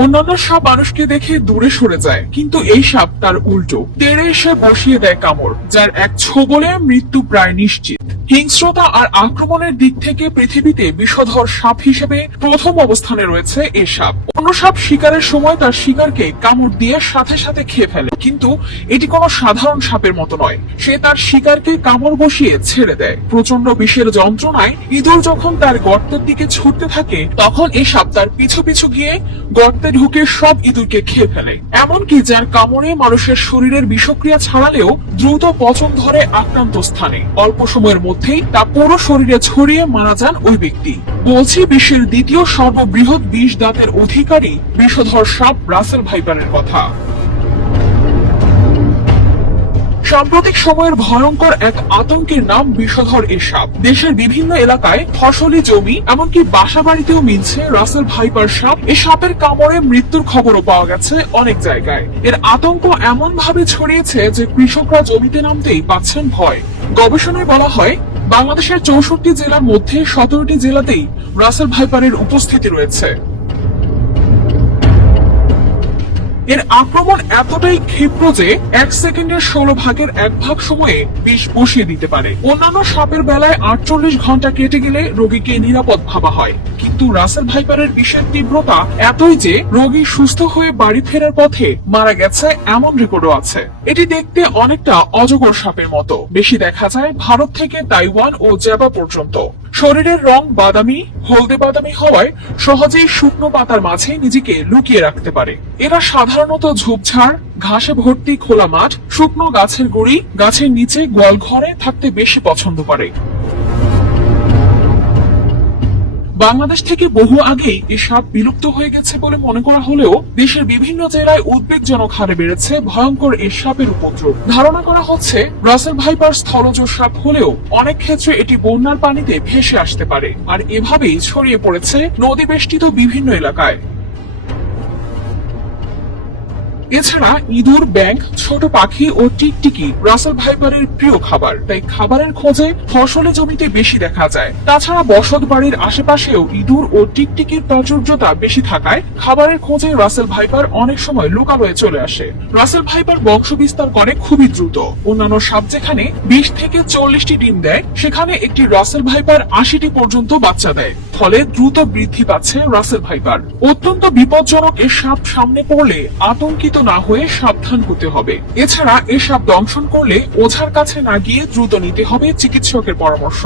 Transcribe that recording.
অন্যান্য সাপ মানুষকে দেখে দূরে সরে যায়, কিন্তু এই সাপ তার উল্টো তেড়ে এসে বসিয়ে দেয় কামড়, যার এক ছোবলে মৃত্যু প্রায় নিশ্চিত। হিংস্রতা আর আক্রমণের দিক থেকে পৃথিবীতে বিষধর সাপ হিসেবে প্রথম অবস্থানে রয়েছে এই সাপ। অন্য সাপ শিকারের সময় তার শিকারকে কামড় দিয়ে সাথে সাথে খেয়ে ফেলে, কিন্তু এটি কোনো সাধারণ সাপের মতো নয়। সে তার শিকারকে কামড় বসিয়ে ছেড়ে দেয়। প্রচন্ড বিষের যন্ত্রণায় ইঁদুর যখন তার গর্তের দিকে ছুটতে থাকে, তখন এই সাপ তার পিছু পিছু গিয়ে গর্তে ঢুকে সব ইঁদুরকে খেয়ে ফেলে। এমনকি যার কামড়ে মানুষের শরীরের বিষক্রিয়া ছাড়ালেও দ্রুত পচন ধরে আক্রান্ত স্থানে। অল্প সময়ের মধ্যেই তা পুরো শরীরে ছড়িয়ে মারা যান ওই ব্যক্তি। বলছি বিশ্বের দ্বিতীয় সর্ববৃহৎ বিষ দাঁতের অধিকারী বিষধর সাপ রাসেল ভাইপারের কথা। সাম্প্রতিক সময়ের ভয়ঙ্কর এক আতঙ্কের নাম বিষধর এই সাপ। দেশের বিভিন্ন এলাকায় ফসলি জমি এমনকি বাসা বাড়িতেও মিলছে রাসেল ভাইপার সাপ। এই সাপের কামড়ে মৃত্যুর খবরও পাওয়া গেছে অনেক জায়গায়। এর আতঙ্ক এমন ভাবে ছড়িয়েছে যে কৃষকরা জমিতে নামতেই পাচ্ছেন ভয়। গবেষণায় বলা হয়, বাংলাদেশের ৬৪ জেলার মধ্যে ১৭টি জেলাতেই রাসেল ভাইপারের উপস্থিতি রয়েছে। এর আক্রমণ এতটাই ক্ষিপ্র যে ১ সেকেন্ডের ১৬ ভাগের ১ ভাগ সময়ে বিষ বসিয়ে দিতে পারে। অন্যান্য সাপের বেলায় ৪৮ ঘন্টা কেটে গেলে রোগীকে নিরাপদ ভাবা হয়, কিন্তু রাসেল ভাইপারের বিষের তীব্রতা এতই যে রোগী সুস্থ হয়ে বাড়ি ফেরার পথে মারা গেছে এমন রেকর্ডও আছে। এটি দেখতে অনেকটা অজগর সাপের মতো। বেশি দেখা যায় ভারত থেকে তাইওয়ান ও জাভা পর্যন্ত। শরীরের রং বাদামি, হলদে বাদামি হওয়ায় সহজেই শুকনো পাতার মাঝে নিজেকে লুকিয়ে রাখতে পারে। এরা সাধারণত ঝোপঝাড়, ঘাসে ভর্তি খোলা মাঠ, শুকনো গাছের গুড়ি, গাছের নিচে গোয়াল ঘরে থাকতে বেশি পছন্দ করে। বাংলাদেশ থেকে বহু আগেই এই সাপ বিলুপ্ত হয়ে গেছে বলে মনে করা হলেও দেশের বিভিন্ন জেলায় উদ্বেগজনক হারে বেড়েছে ভয়ঙ্কর এই সাপের উপদ্রব। ধারণা করা হচ্ছে রাসেল ভাইপার স্থলজ সাপ হলেও অনেক ক্ষেত্রে এটি বন্যার পানিতে ভেসে আসতে পারে, আর এভাবেই ছড়িয়ে পড়েছে নদী বেষ্টিত বিভিন্ন এলাকায়। এছাড়া ইঁদুর, ব্যাঙ, ছোট পাখি ও টিকটিকি রাসেল ভাইপারের প্রিয় খাবার, তাই খাবারের খোঁজে ফসলি জমিতে বেশি দেখা যায়। তাছাড়া বসত বাড়ির আশেপাশেও ইঁদুর ও টিকটিকির প্রাচুর্যতা বেশি থাকায় খাবারের খোঁজে রাসেল ভাইপার অনেক সময় লোকালয়ে চলে আসে। রাসেল ভাইপার বংশ বিস্তার করে খুবই দ্রুত। অন্যান্য সাপ যেখানে ২০ থেকে ৪০টি ডিম দেয়, সেখানে একটি রাসেল ভাইপার ৮০টি পর্যন্ত বাচ্চা দেয়। ফলে দ্রুত বৃদ্ধি পাচ্ছে রাসেল ভাইপার। অত্যন্ত বিপজ্জনক এ সাপ সামনে পড়লে আতঙ্কিত না হয়ে সাবধান হতে হবে। এছাড়া এ সাপ দংশন করলে ওঝার কাছে না গিয়ে দ্রুত নিতে হবে চিকিৎসকের পরামর্শ।